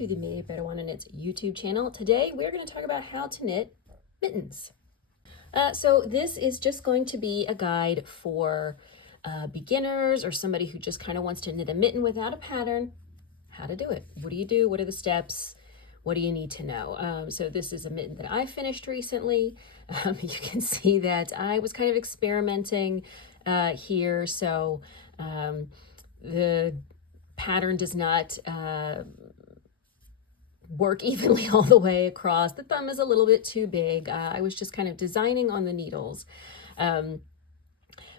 to the Made It Better Wanna Knits YouTube channel. Today we're going to talk about how to knit mittens. So this is just going to be a guide for beginners or somebody who just kind of wants to knit a mitten without a pattern. How to do it. What do you do? What are the steps? What do you need to know? So this is a mitten that I finished recently. You can see that I was kind of experimenting here. So the pattern does not work evenly all the way across. The thumb is a little bit too big. I was just kind of designing on the needles.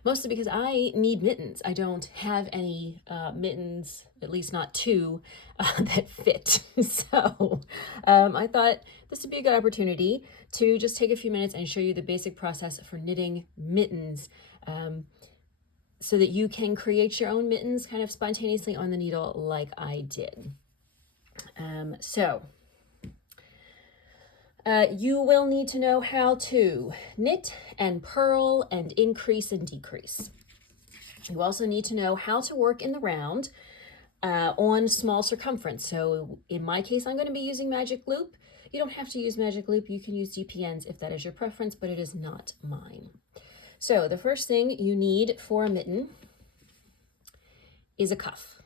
Mostly because I need mittens. I don't have any mittens, at least not two, that fit. So I thought this would be a good opportunity to just take a few minutes and show you the basic process for knitting mittens so that you can create your own mittens kind of spontaneously on the needle like I did. You will need to know how to knit and purl and increase and decrease. You also need to know how to work in the round on small circumference. So in my case, I'm going to be using magic loop. You don't have to use magic loop. You can use DPNs if that is your preference, but it is not mine. So the first thing you need for a mitten is a cuff.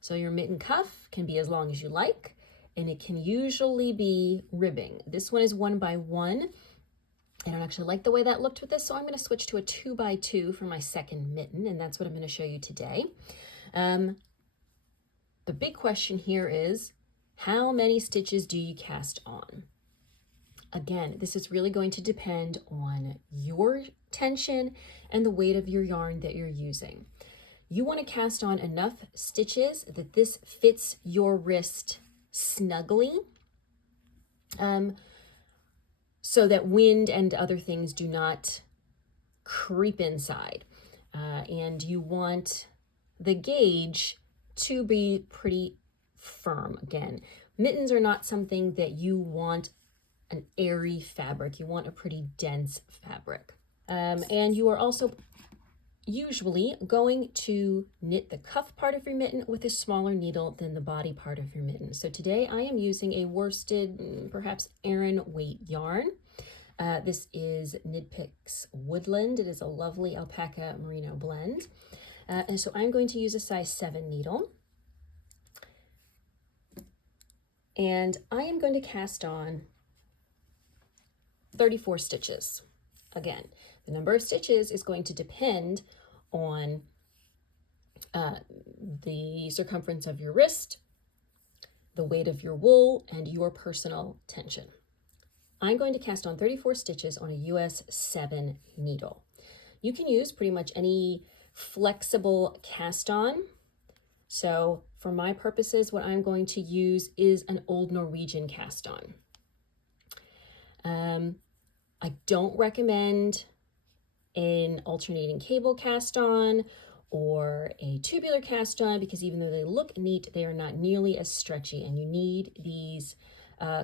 So your mitten cuff can be as long as you like, and it can usually be ribbing. This one is 1 by 1. I don't actually like the way that looked with this, so I'm going to switch to a 2 by 2 for my second mitten, and that's what I'm going to show you today. The big question here is, how many stitches do you cast on? Again, this is really going to depend on your tension and the weight of your yarn that you're using. You want to cast on enough stitches that this fits your wrist snugly, so that wind and other things do not creep inside. And you want the gauge to be pretty firm. Again, mittens are not something that you want an airy fabric. You want a pretty dense fabric. And you are also usually going to knit the cuff part of your mitten with a smaller needle than the body part of your mitten. So today I am using a worsted, perhaps Aran weight yarn. This is Knit Picks Woodland. It is a lovely alpaca merino blend. And so I'm going to use a size 7 needle. And I am going to cast on 34 stitches. Again, the number of stitches is going to depend on the circumference of your wrist, the weight of your wool, and your personal tension. I'm going to cast on 34 stitches on a US 7 needle. You can use pretty much any flexible cast on. So for my purposes, what I'm going to use is an old Norwegian cast on. I don't recommend an alternating cable cast on or a tubular cast on because even though they look neat, they are not nearly as stretchy, and you need these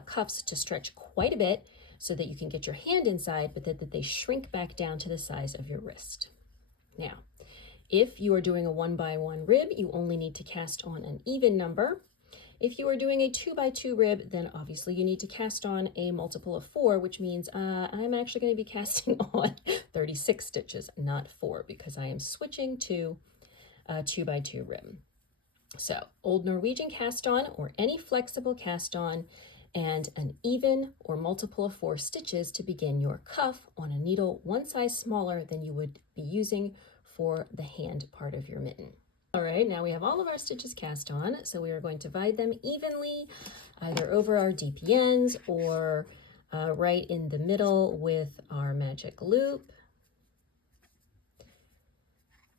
cuffs to stretch quite a bit so that you can get your hand inside, but that they shrink back down to the size of your wrist. Now, if you are doing a 1 by 1 rib, you only need to cast on an even number. If you are doing a 2 by 2 rib, then obviously you need to cast on a multiple of 4, which means I'm actually going to be casting on 36 stitches, not 4, because I am switching to a 2 by 2 rib. So old Norwegian cast on or any flexible cast on, and an even or multiple of 4 stitches to begin your cuff on a needle 1 size smaller than you would be using for the hand part of your mitten. All right, now we have all of our stitches cast on, so we are going to divide them evenly, either over our DPNs or right in the middle with our magic loop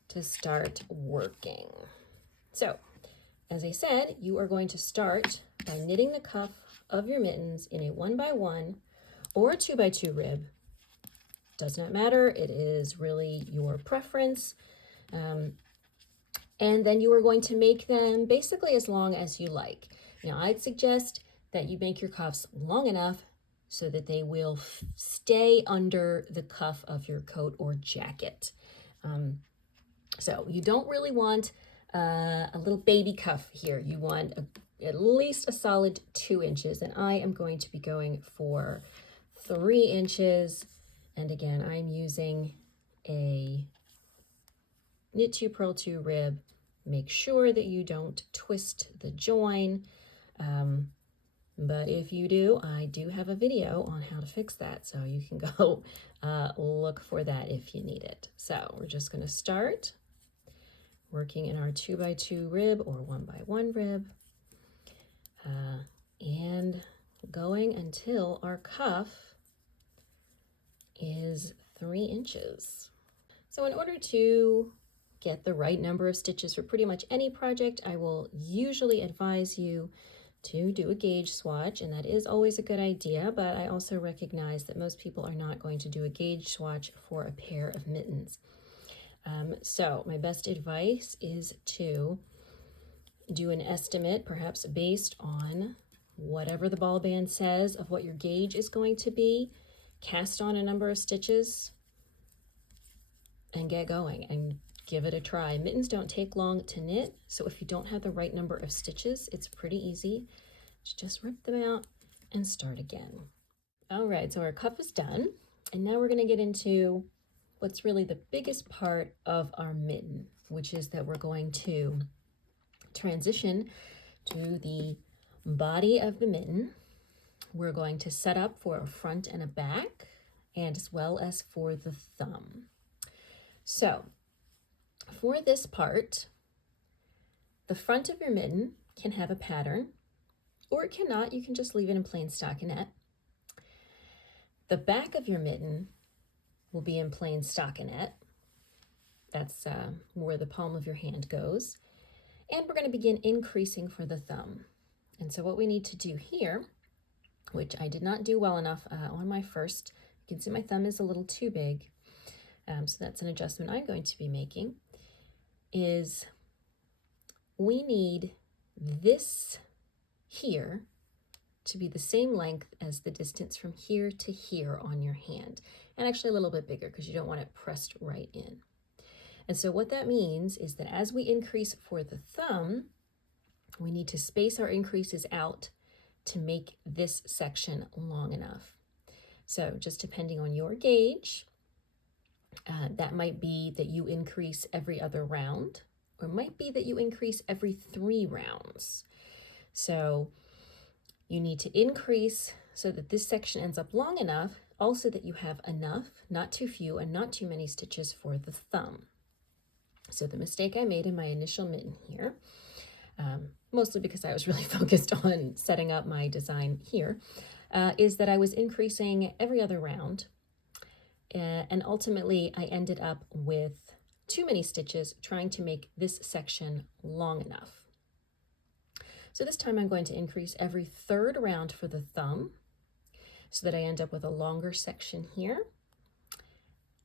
to start working. So, as I said, you are going to start by knitting the cuff of your mittens in a 1 by 1 or a 2 by 2 rib. Does not matter, it is really your preference. And then you are going to make them basically as long as you like. Now, I'd suggest that you make your cuffs long enough so that they will stay under the cuff of your coat or jacket. So you don't really want a little baby cuff here. You want at least a solid 2 inches, and I am going to be going for 3 inches. And again, I'm using a knit 2, purl 2 rib. Make sure that you don't twist the join. But if you do, I do have a video on how to fix that, so you can go look for that if you need it. So we're just going to start working in our 2x2 rib or 1x1 rib, and going until our cuff is 3 inches. So in order to get the right number of stitches for pretty much any project, I will usually advise you to do a gauge swatch, and that is always a good idea, but I also recognize that most people are not going to do a gauge swatch for a pair of mittens. So my best advice is to do an estimate, perhaps based on whatever the ball band says of what your gauge is going to be, cast on a number of stitches, and get going and give it a try. Mittens don't take long to knit, so if you don't have the right number of stitches, it's pretty easy to just rip them out and start again. All right, so our cuff is done, and now we're going to get into what's really the biggest part of our mitten, which is that we're going to transition to the body of the mitten. We're going to set up for a front and a back, and as well as for the thumb. So for this part, the front of your mitten can have a pattern, or it cannot. You can just leave it in plain stockinette. The back of your mitten will be in plain stockinette. That's where the palm of your hand goes. And we're going to begin increasing for the thumb. And so what we need to do here, which I did not do well enough on my first, you can see my thumb is a little too big. So that's an adjustment I'm going to be making, is we need this here to be the same length as the distance from here to here on your hand, and actually a little bit bigger because you don't want it pressed right in. And so what that means is that as we increase for the thumb, we need to space our increases out to make this section long enough. So just depending on your gauge, that might be that you increase every other round, or it might be that you increase every 3 rounds. So you need to increase so that this section ends up long enough, also that you have enough, not too few and not too many stitches for the thumb. So the mistake I made in my initial mitten here, mostly because I was really focused on setting up my design here, is that I was increasing every other round. And ultimately, I ended up with too many stitches trying to make this section long enough. So this time I'm going to increase every 3rd round for the thumb so that I end up with a longer section here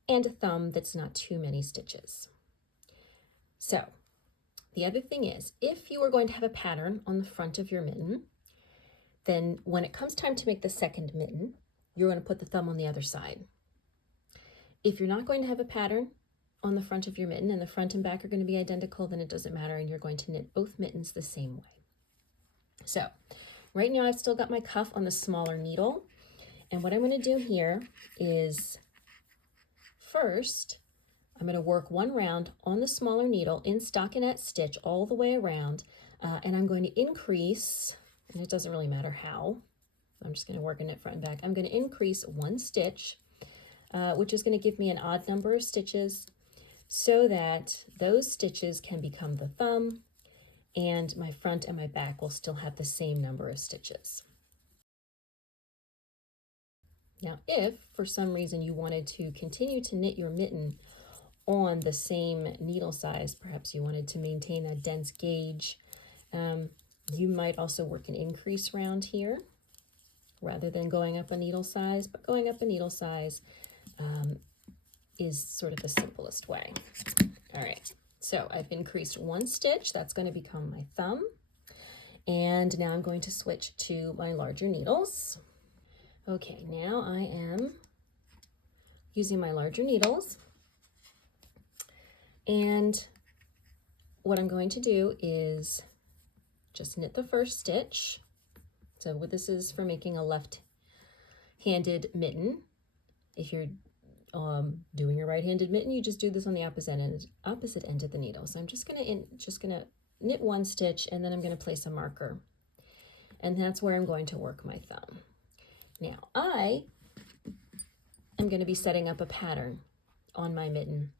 and a thumb that's not too many stitches. So the other thing is, if you are going to have a pattern on the front of your mitten, then when it comes time to make the second mitten, you're going to put the thumb on the other side. If you're not going to have a pattern on the front of your mitten and the front and back are going to be identical, then it doesn't matter, and you're going to knit both mittens the same way. So right now I've still got my cuff on the smaller needle, and what I'm going to do here is first I'm going to work 1 round on the smaller needle in stockinette stitch all the way around, and I'm going to increase, and it doesn't really matter how, I'm just going to work in it front and back. I'm going to increase 1 stitch, which is going to give me an odd number of stitches so that those stitches can become the thumb, and my front and my back will still have the same number of stitches. Now, if for some reason you wanted to continue to knit your mitten on the same needle size, perhaps you wanted to maintain a dense gauge, you might also work an increase round here rather than going up a needle size, but going up a needle size is sort of the simplest way. All right, so I've increased 1 stitch, that's going to become my thumb, and now I'm going to switch to my larger needles. Okay, now I am using my larger needles, and what I'm going to do is just knit the first stitch. So what this is for making a left-handed mitten. If you're doing a right-handed mitten, you just do this on the opposite end of the needle. So I'm just gonna knit one stitch, and then I'm gonna place a marker, and that's where I'm going to work my thumb. Now I am going to be setting up a pattern on my mitten.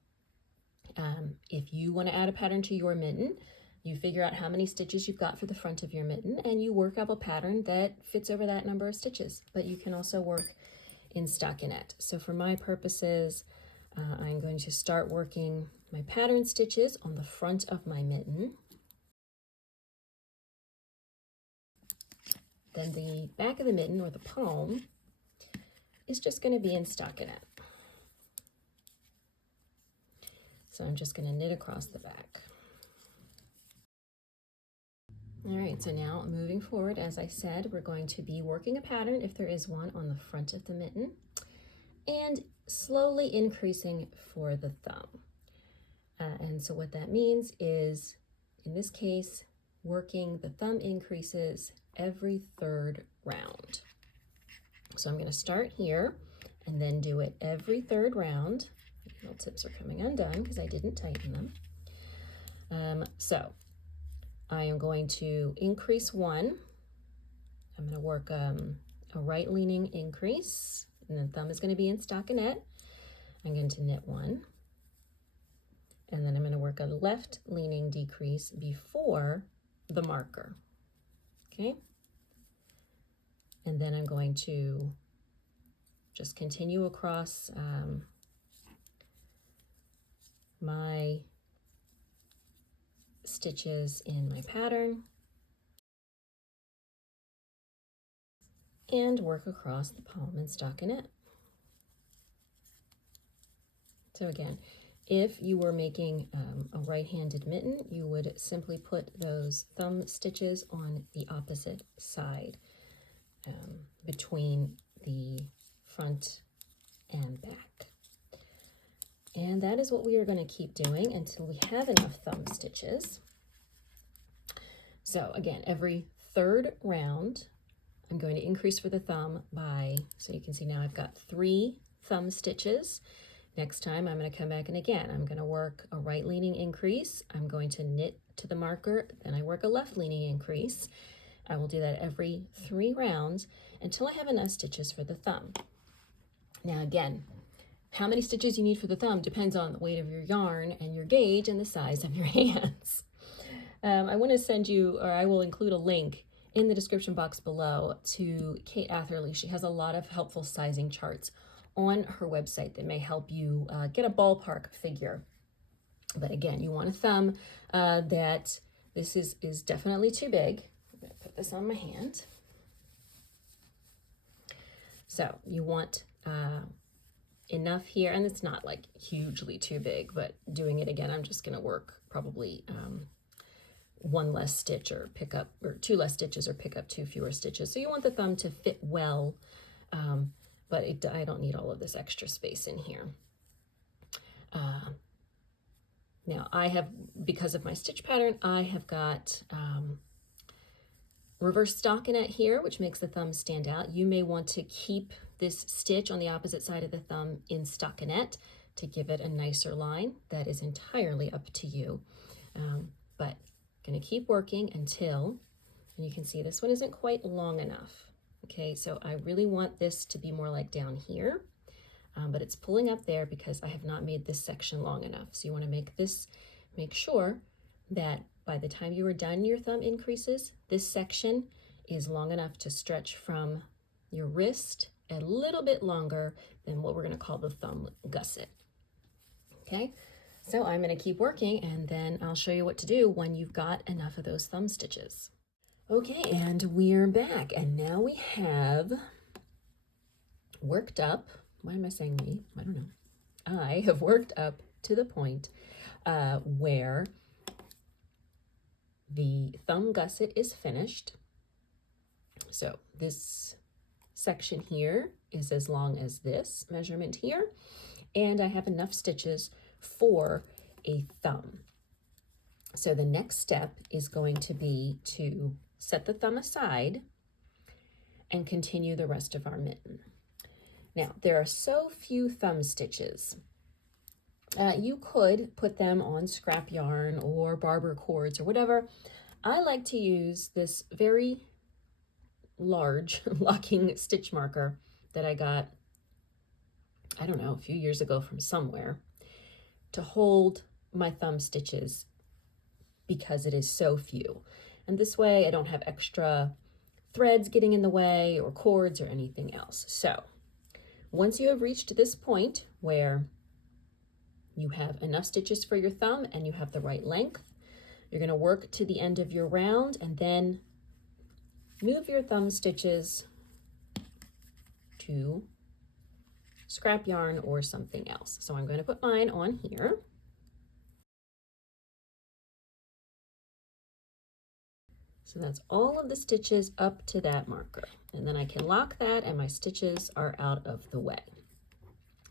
If you want to add a pattern to your mitten, you figure out how many stitches you've got for the front of your mitten, and you work up a pattern that fits over that number of stitches. But you can also work in stockinette. So for my purposes, I'm going to start working my pattern stitches on the front of my mitten. Then the back of the mitten, or the palm, is just going to be in stockinette. So I'm just going to knit across the back. All right, so now moving forward, as I said, we're going to be working a pattern, if there is one, on the front of the mitten, and slowly increasing for the thumb. And so what that means is, in this case, working the thumb increases every third round. So I'm going to start here and then do it every third round. Nail tips are coming undone because I didn't tighten them. So I am going to increase one. I'm going to work a right leaning increase, and the thumb is going to be in stockinette. I'm going to knit one, and then I'm going to work a left leaning decrease before the marker. Okay, and then I'm going to just continue across my stitches in my pattern and work across the palm and stockinette. So again, if you were making a right-handed mitten, you would simply put those thumb stitches on the opposite side between the front and back. And that is what we are going to keep doing until we have enough thumb stitches. So again, every third round, I'm going to increase for the thumb by, so you can see now I've got 3 thumb stitches. Next time I'm going to come back, and again, I'm going to work a right leaning increase. I'm going to knit to the marker, then I work a left leaning increase. I will do that every 3 rounds until I have enough stitches for the thumb. Now again, how many stitches you need for the thumb depends on the weight of your yarn and your gauge and the size of your hands. I want to send you, or I will include a link in the description box below to Kate Atherley. She has a lot of helpful sizing charts on her website that may help you get a ballpark figure. But again, you want a thumb that this is definitely too big. I'm going to put this on my hand. So you want enough here, and it's not like hugely too big, but doing it again, I'm just going to work probably 1 less stitch, or pick up, or 2 less stitches, or pick up 2 fewer stitches. So you want the thumb to fit well, but I don't need all of this extra space in here. Now I have, because of my stitch pattern, I have got reverse stockinette here, which makes the thumb stand out. You may want to keep this stitch on the opposite side of the thumb in stockinette to give it a nicer line. That is entirely up to you. But I'm going to keep working until, and you can see this one isn't quite long enough. Okay, so I really want this to be more like down here, but it's pulling up there because I have not made this section long enough. So you want to make sure that by the time you are done your thumb increases, this section is long enough to stretch from your wrist a little bit longer than what we're going to call the thumb gusset. Okay, so I'm going to keep working, and then I'll show you what to do when you've got enough of those thumb stitches. Okay, and we're back, and now we have worked up, why am I saying we? I don't know. I have worked up to the point where the thumb gusset is finished. So this section here is as long as this measurement here, and I have enough stitches for a thumb. So the next step is going to be to set the thumb aside and continue the rest of our mitten. Now, there are so few thumb stitches. You could put them on scrap yarn or barber cords or whatever. I like to use this very large locking stitch marker that I got, I don't know, a few years ago from somewhere, to hold my thumb stitches because it is so few. And this way I don't have extra threads getting in the way or cords or anything else. So once you have reached this point where you have enough stitches for your thumb and you have the right length, you're going to work to the end of your round and then move your thumb stitches to scrap yarn or something else. So I'm going to put mine on here. So that's all of the stitches up to that marker. And then I can lock that and my stitches are out of the way.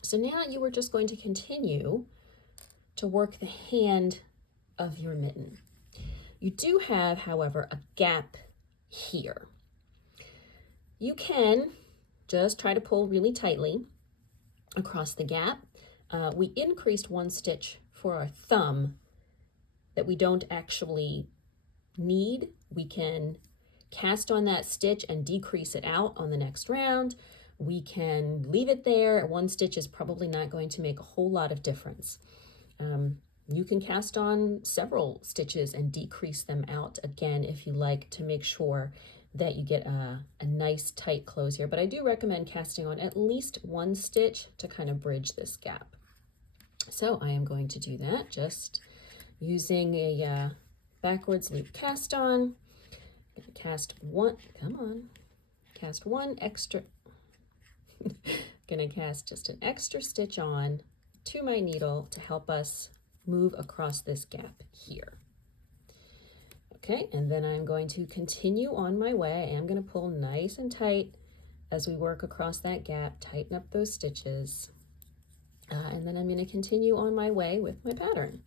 So now you are just going to continue to work the hand of your mitten. You do have, however, a gap here. You can just try to pull really tightly across the gap. We increased one stitch for our thumb that we don't actually need. We can cast on that stitch and decrease it out on the next round. We can leave it there. One stitch is probably not going to make a whole lot of difference. You can cast on several stitches and decrease them out again if you like, to make sure that you get a nice tight close here. But I do recommend casting on at least one stitch to kind of bridge this gap. So I am going to do that just using a backwards loop cast on. Cast one, come on, cast one extra, gonna cast just an extra stitch on to my needle to help us move across this gap here. Okay, and then I'm going to continue on my way. I am going to pull nice and tight as we work across that gap, tighten up those stitches, and then I'm going to continue on my way with my pattern.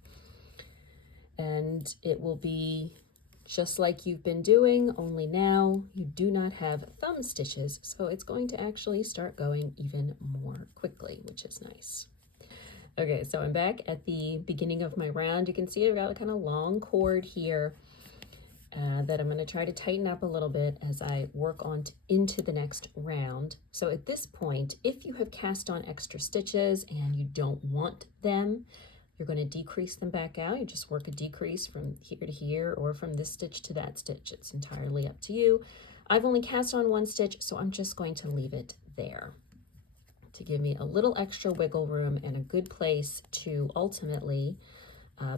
And it will be just like you've been doing, only now you do not have thumb stitches, so it's going to actually start going even more quickly, which is nice. Okay, so I'm back at the beginning of my round. You can see I've got a kind of long cord here that I'm going to try to tighten up a little bit as I work on into the next round. So at this point, if you have cast on extra stitches and you don't want them, you're going to decrease them back out. You just work a decrease from here to here or from this stitch to that stitch. It's entirely up to you. I've only cast on one stitch, so I'm just going to leave it there to give me a little extra wiggle room and a good place to ultimately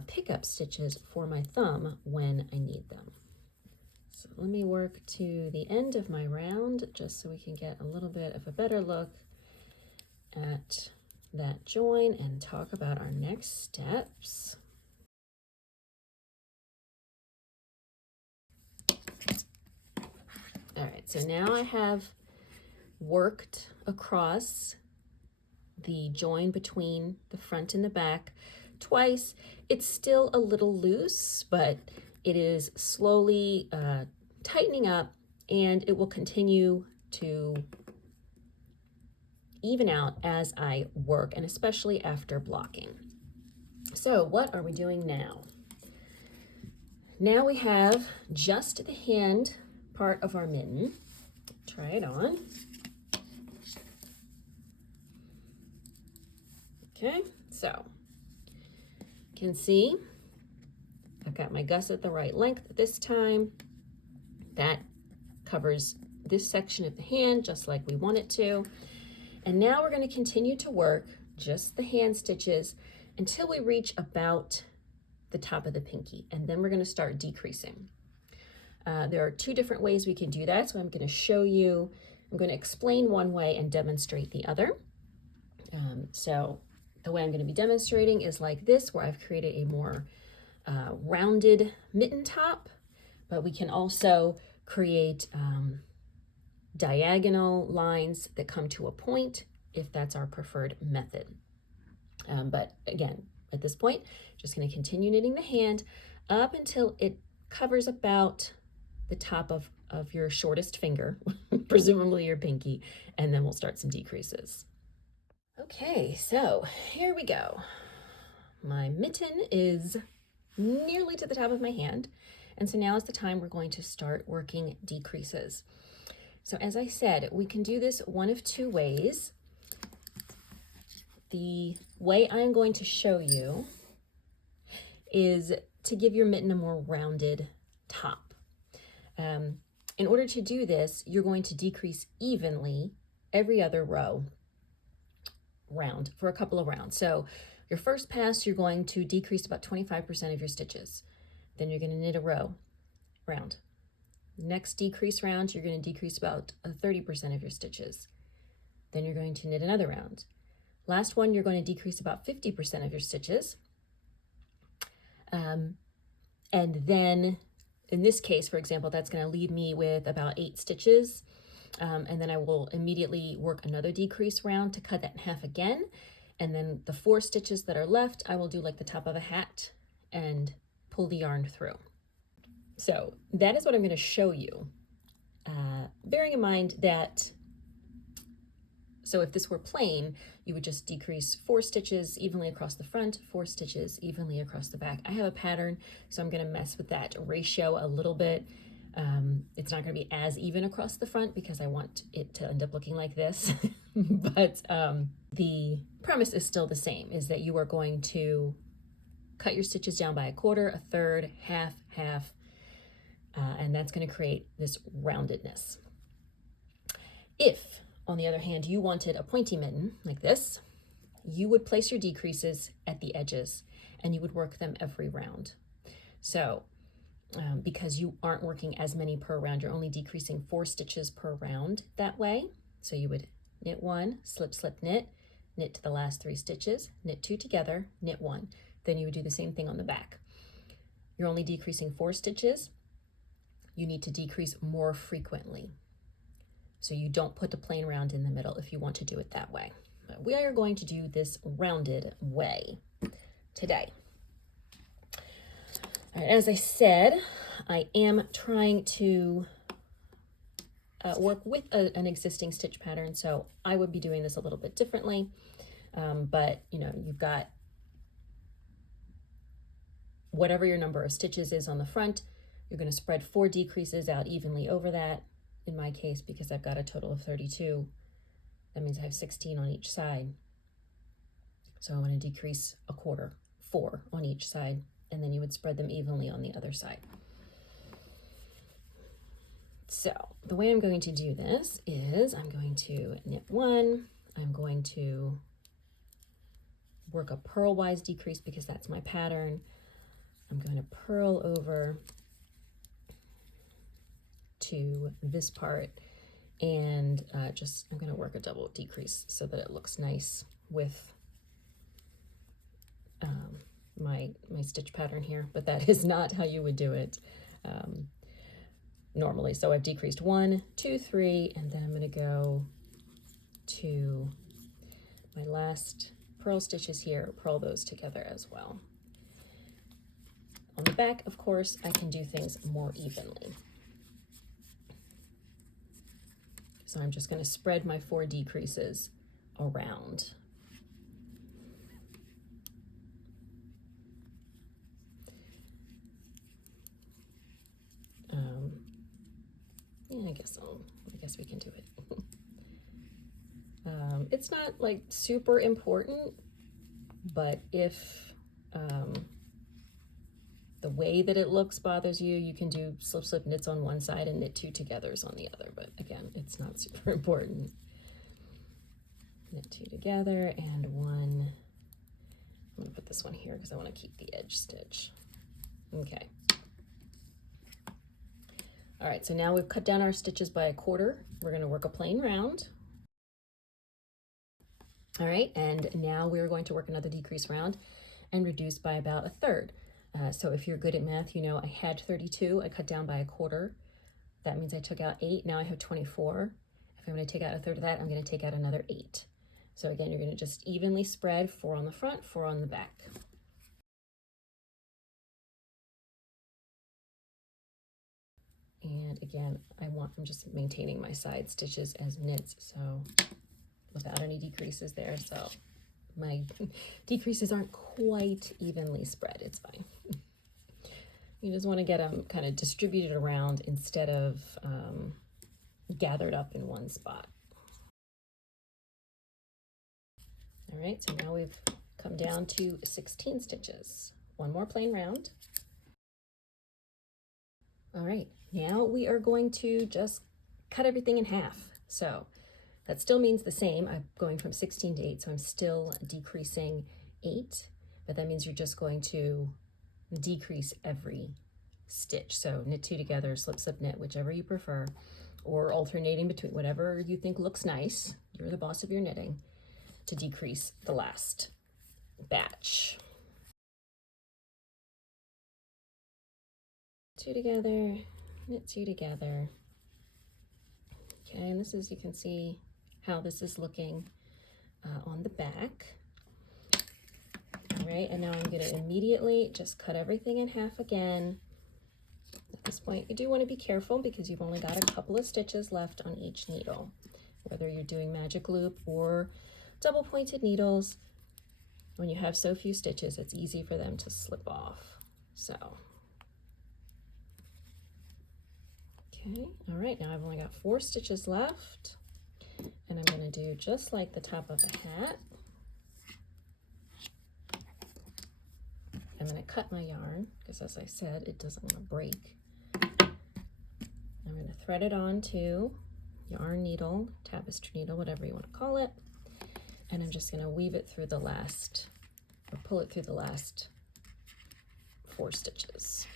pick up stitches for my thumb when I need them. So let me work to the end of my round just so we can get a little bit of a better look at that join and talk about our next steps. All right, so now I have worked across the join between the front and the back twice. It's still a little loose, but it is slowly tightening up, and it will continue to even out as I work, and especially after blocking. So what are we doing now? Now we have just the hand part of our mitten. Try it on. Okay, so you can see I've got my gusset the right length this time. That covers this section of the hand just like we want it to. And now we're going to continue to work just the hand stitches until we reach about the top of the pinky, and then we're going to start decreasing. There are two different ways we can do that, so I'm going to show you. I'm going to explain one way and demonstrate the other. So the way I'm going to be demonstrating is like this, where I've created a more rounded mitten top, but we can also create diagonal lines that come to a point if that's our preferred method. But again, at this point, just going to continue knitting the hand up until it covers about the top of your shortest finger, presumably your pinky, and then we'll start some decreases. Okay, so here we go. My mitten is nearly to the top of my hand, and so now is the time we're going to start working decreases. So as I said, we can do this one of two ways. The way I'm going to show you is to give your mitten a more rounded top. In order to do this, you're going to decrease evenly every other row round for a couple of rounds. So your first pass, you're going to decrease about 25% of your stitches. Then you're going to knit a row round. Next decrease round, you're going to decrease about 30% of your stitches. Then you're going to knit another round. Last one, you're going to decrease about 50% of your stitches. And then in this case, for example, that's going to leave me with about 8 stitches. And then I will immediately work another decrease round to cut that in half again. And then the 4 stitches that are left, I will do like the top of a hat and pull the yarn through. So that is what I'm going to show you. Bearing in mind that, so if this were plain, you would just decrease 4 stitches evenly across the front, 4 stitches evenly across the back. I have a pattern, so I'm going to mess with that ratio a little bit. It's not going to be as even across the front because I want it to end up looking like this. But the premise is still the same, is that you are going to cut your stitches down by a quarter, a third, half, half, and that's going to create this roundedness. If, on the other hand, you wanted a pointy mitten like this, you would place your decreases at the edges and you would work them every round. So because you aren't working as many per round, you're only decreasing 4 stitches per round that way. So you would knit 1, slip, slip, knit to the last 3 stitches, knit 2 together, knit 1. Then you would do the same thing on the back. You're only decreasing 4 stitches. You need to decrease more frequently. So you don't put a plain round in the middle if you want to do it that way. But we are going to do this rounded way today. All right, as I said, I am trying to work with an existing stitch pattern, so I would be doing this a little bit differently. But you know, you've got whatever your number of stitches is on the front, you're going to spread 4 decreases out evenly over that. In my case, because I've got a total of 32, that means I have 16 on each side. So I'm going to decrease a quarter, 4 on each side, and then you would spread them evenly on the other side. So the way I'm going to do this is I'm going to knit 1, I'm going to work a purl-wise decrease because that's my pattern. I'm going to purl over to this part and I'm going to work a double decrease so that it looks nice with my stitch pattern here, but that is not how you would do it normally. So I've decreased 1, 2, 3, and then I'm going to go to my last purl stitches here, purl those together as well. On the back, of course, I can do things more evenly. So I'm just going to spread my 4 decreases around. Yeah, I guess we can do it. It's not like super important, but if the way that it looks bothers you, you can do slip, slip knits on one side and knit 2 togethers on the other. But again, it's not super important. Knit 2 together and 1. I'm going to put this one here because I want to keep the edge stitch. Okay. All right, so now we've cut down our stitches by a quarter. We're going to work a plain round. All right, and now we're going to work another decrease round and reduce by about a third. So if you're good at math, you know I had 32, I cut down by a quarter. That means I took out 8, now I have 24. If I'm going to take out a third of that, I'm going to take out another 8. So again, you're going to just evenly spread 4 on the front, 4 on the back. And again, I'm just maintaining my side stitches as knits, so without any decreases there. So my decreases aren't quite evenly spread. It's fine. You just want to get them kind of distributed around instead of gathered up in one spot. All right, so now we've come down to 16 stitches. One more plain round. All right, now we are going to just cut everything in half. So that still means the same. I'm going from 16 to 8, so I'm still decreasing 8, but that means you're just going to decrease every stitch. So knit 2 together, slip, slip, knit, whichever you prefer, or alternating between whatever you think looks nice. You're the boss of your knitting, to decrease the last batch. 2 together, knit 2 together. Okay, and this is, you can see how this is looking on the back. All right, and now I'm going to immediately just cut everything in half again. At this point, you do want to be careful because you've only got a couple of stitches left on each needle. Whether you're doing magic loop or double pointed needles, when you have so few stitches, it's easy for them to slip off. So, okay, all right, now I've only got 4 stitches left, and I'm going to do just like the top of a hat. I'm going to cut my yarn because, as I said, it doesn't want to break. I'm going to thread it onto yarn needle, tapestry needle, whatever you want to call it, and I'm just going to weave it through the last, or pull it through the last 4 stitches.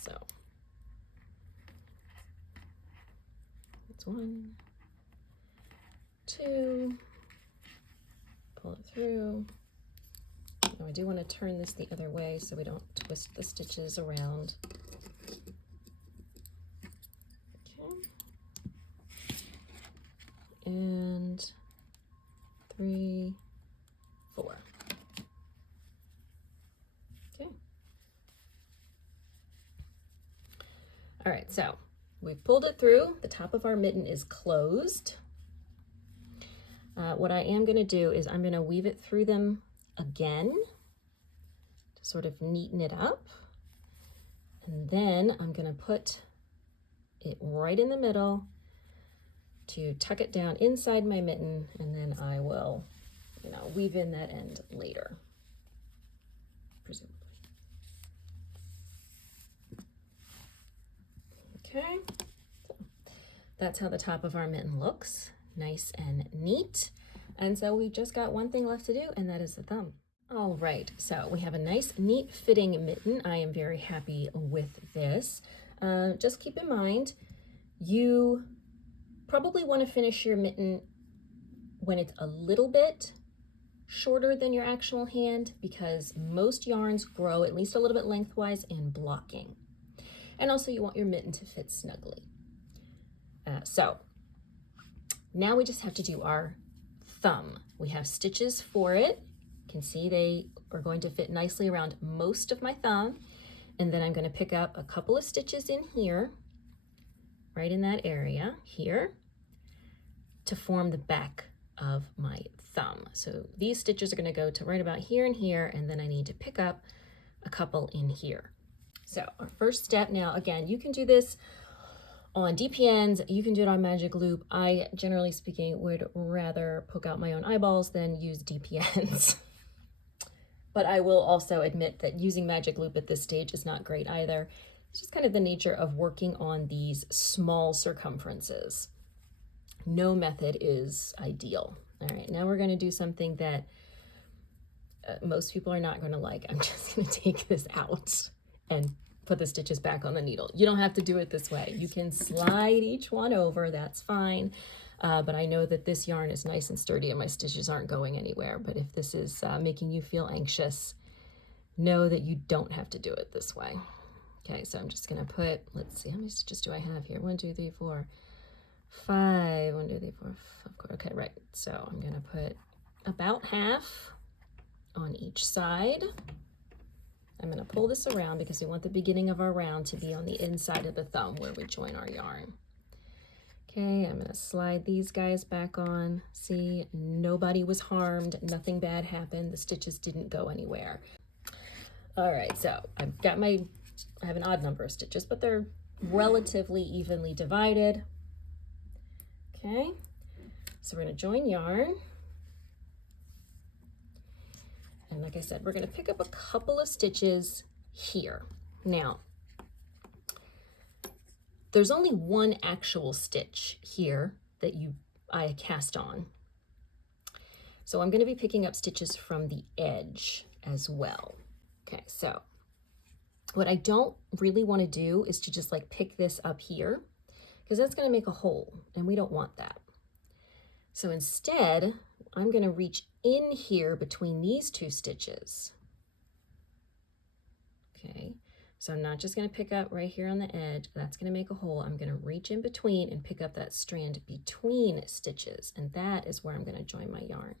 So that's 1, 2, pull it through. Now I do want to turn this the other way so we don't twist the stitches around. Okay. And 3, 4. Okay. All right, so we've pulled it through. The top of our mitten is closed. What I am going to do is I'm going to weave it through them again to sort of neaten it up. And then I'm going to put it right in the middle to tuck it down inside my mitten, and then I will, weave in that end later, presumably. Okay, so that's how the top of our mitten looks, nice and neat. And so we've just got one thing left to do, and that is the thumb. All right, so we have a nice, neat fitting mitten. I am very happy with this. Just keep in mind, you probably want to finish your mitten when it's a little bit shorter than your actual hand, because most yarns grow at least a little bit lengthwise and blocking. And also you want your mitten to fit snugly. So now we just have to do our thumb. We have stitches for it. You can see they are going to fit nicely around most of my thumb. And then I'm going to pick up a couple of stitches in here, right in that area here, to form the back of my thumb. So these stitches are going to go to right about here and here, and then I need to pick up a couple in here. So our first step now, again, you can do this on DPNs, you can do it on magic loop. I, generally speaking, would rather poke out my own eyeballs than use DPNs. But I will also admit that using magic loop at this stage is not great either. It's just kind of the nature of working on these small circumferences. No method is ideal. All right, now we're going to do something that most people are not going to like. I'm just going to take this out and put the stitches back on the needle. You don't have to do it this way. You can slide each one over, that's fine. But I know that this yarn is nice and sturdy and my stitches aren't going anywhere. But if this is making you feel anxious, know that you don't have to do it this way. Okay, so I'm just going to put, let's see, how many stitches do I have here? 1, 2, 3, 4, 5. 1, 2, 3, 4, 5. Okay, right. So I'm going to put about half on each side. I'm going to pull this around because we want the beginning of our round to be on the inside of the thumb where we join our yarn. Okay, I'm going to slide these guys back on. See, nobody was harmed, nothing bad happened, the stitches didn't go anywhere. All right, so I have an odd number of stitches, but they're relatively evenly divided. Okay, so we're going to join yarn. And like I said, we're going to pick up a couple of stitches here. Now, there's only one actual stitch here that I cast on. So I'm going to be picking up stitches from the edge as well. Okay, so what I don't really want to do is to just like pick this up here, because that's going to make a hole and we don't want that. So instead, I'm going to reach in here between these two stitches. Okay, so I'm not just going to pick up right here on the edge. That's going to make a hole. I'm going to reach in between and pick up that strand between stitches, and that is where I'm going to join my yarn.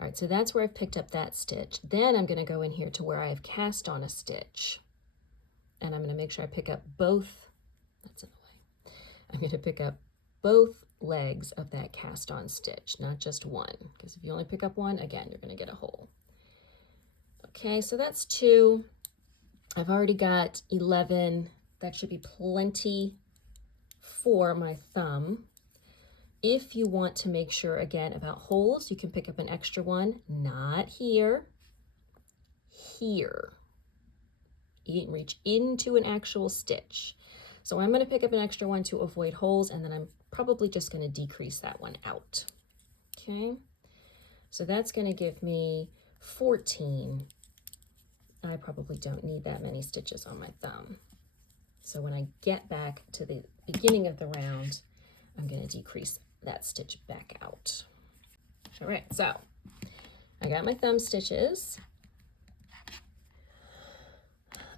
All right, so that's where I've picked up that stitch. Then I'm going to go in here to where I've cast on a stitch, and I'm going to make sure I pick up both. That's in the way. I'm going to pick up both legs of that cast on stitch, not just one, because if you only pick up one, again, you're going to get a hole. Okay, so that's 2. I've already got 11. That should be plenty for my thumb. If you want to make sure, again, about holes, you can pick up an extra one, not here, here. Reach into an actual stitch. So I'm going to pick up an extra one to avoid holes, and then I'm probably just going to decrease that one out. Okay, so that's going to give me 14. I probably don't need that many stitches on my thumb. So when I get back to the beginning of the round, I'm going to decrease that stitch back out. All right, so I got my thumb stitches.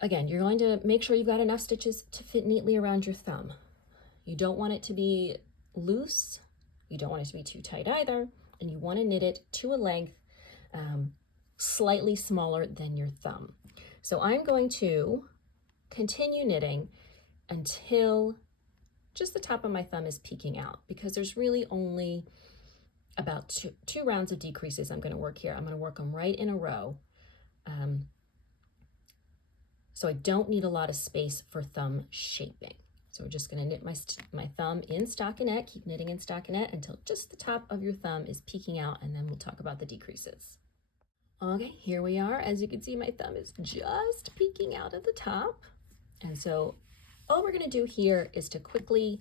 Again, you're going to make sure you've got enough stitches to fit neatly around your thumb. You don't want it to be loose. You don't want it to be too tight either. And you want to knit it to a length slightly smaller than your thumb. So I'm going to continue knitting until just the top of my thumb is peeking out, because there's really only about two rounds of decreases I'm going to work here. I'm going to work them right in a row. So I don't need a lot of space for thumb shaping. So we're just going to knit my thumb in stockinette, keep knitting in stockinette until just the top of your thumb is peeking out, and then we'll talk about the decreases. Okay, here we are. As you can see, my thumb is just peeking out at the top. And so all we're going to do here is to quickly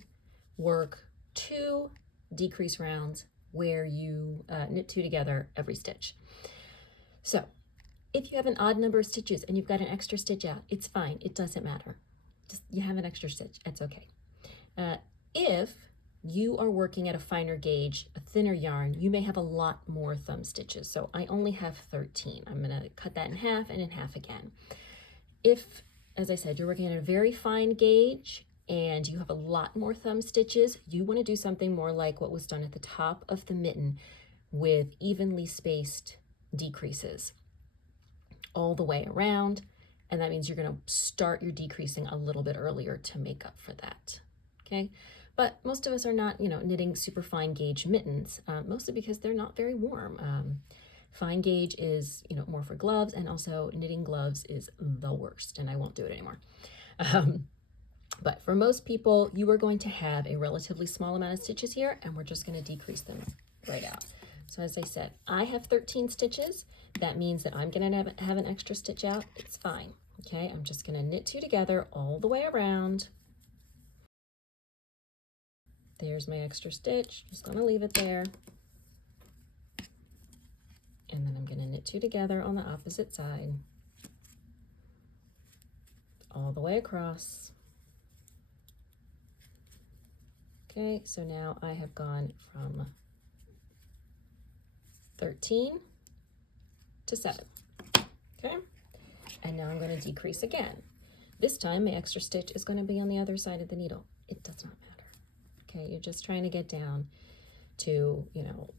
work 2 decrease rounds where you knit 2 together every stitch. So if you have an odd number of stitches and you've got an extra stitch out, it's fine. It doesn't matter. Just you have an extra stitch. It's okay. If you are working at a finer gauge, a thinner yarn, you may have a lot more thumb stitches. So I only have 13. I'm going to cut that in half and in half again. If, as I said, you're working at a very fine gauge and you have a lot more thumb stitches, you want to do something more like what was done at the top of the mitten with evenly spaced decreases all the way around. And that means you're going to start your decreasing a little bit earlier to make up for that. Okay. But most of us are not, knitting super fine gauge mittens, mostly because they're not very warm. Fine gauge is, more for gloves, and also knitting gloves is the worst, and I won't do it anymore. But for most people, you are going to have a relatively small amount of stitches here, and we're just going to decrease them right out. So as I said, I have 13 stitches. That means that I'm going to have an extra stitch out. It's fine. Okay, I'm just going to knit 2 together all the way around. There's my extra stitch. Just going to leave it there. And then I'm going to knit 2 together on the opposite side. All the way across. Okay, so now I have gone from 13 to 7. Okay, and now I'm going to decrease again. This time my extra stitch is going to be on the other side of the needle. It does not matter. Okay, you're just trying to get down to,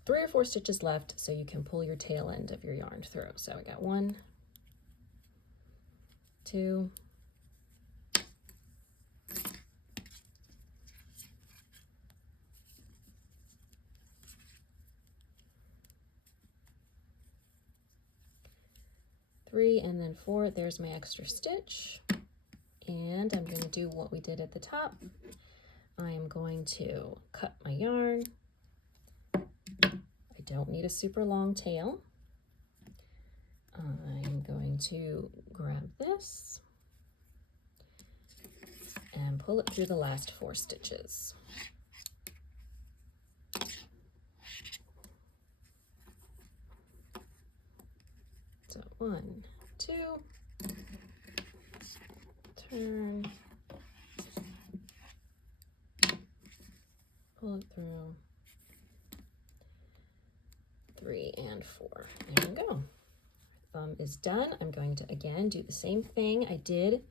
3 or 4 stitches left so you can pull your tail end of your yarn through. So I got 1, 2, 3, and then 4. There's my extra stitch. And I'm going to do what we did at the top. I am going to cut my yarn. I don't need a super long tail. I'm going to grab this and pull it through the last 4 stitches. So 1, 2, turn, pull it through, 3 and 4. There we go. Thumb is done. I'm going to again do the same thing I did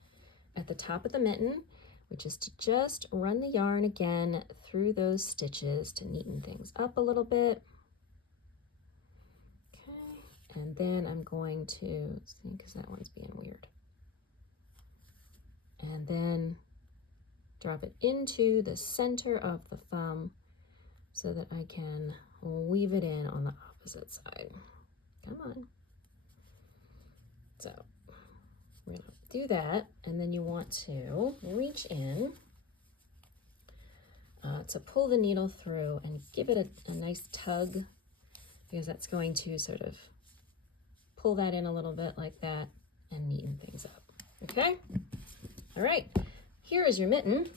at the top of the mitten, which is to just run the yarn again through those stitches to neaten things up a little bit. Okay, and then I'm going to see, because that one's being weird, and then drop it into the center of the thumb so that I can weave it in on the opposite side. Come on. So we're going to do that, and then you want to reach in to pull the needle through and give it a nice tug, because that's going to sort of pull that in a little bit like that and neaten things up. Okay? All right, here is your mitten.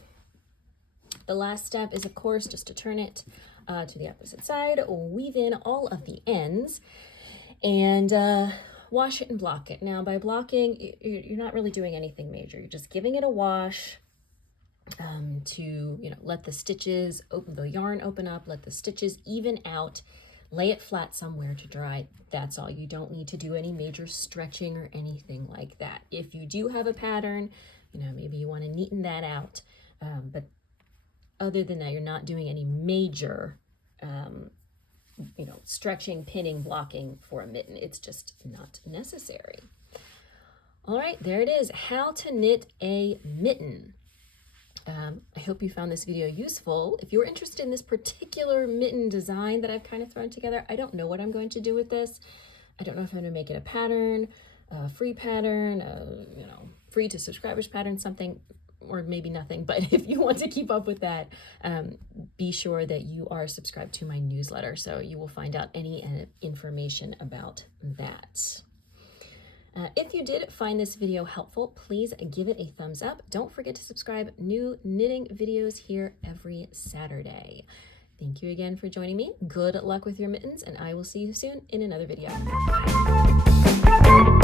The last step is, of course, just to turn it to the opposite side, weave in all of the ends, and wash it and block it. Now, by blocking, you're not really doing anything major. You're just giving it a wash to, let the stitches open, the yarn open up, let the stitches even out, lay it flat somewhere to dry. That's all. You don't need to do any major stretching or anything like that. If you do have a pattern, maybe you want to neaten that out. But other than that, you're not doing any major stretching, pinning, blocking for a mitten. It's just not necessary. All right, there it is. How to knit a mitten. I hope you found this video useful. If you're interested in this particular mitten design that I've kind of thrown together, I don't know what I'm going to do with this. I don't know if I'm going to make it a pattern, a free pattern, free to subscribers pattern, something, or maybe nothing. But if you want to keep up with that, be sure that you are subscribed to my newsletter, so you will find out any information about that. If you did find this video helpful, please give it a thumbs up. Don't forget to subscribe. New knitting videos here every Saturday. Thank you again for joining me. Good luck with your mittens, and I will see you soon in another video. Bye.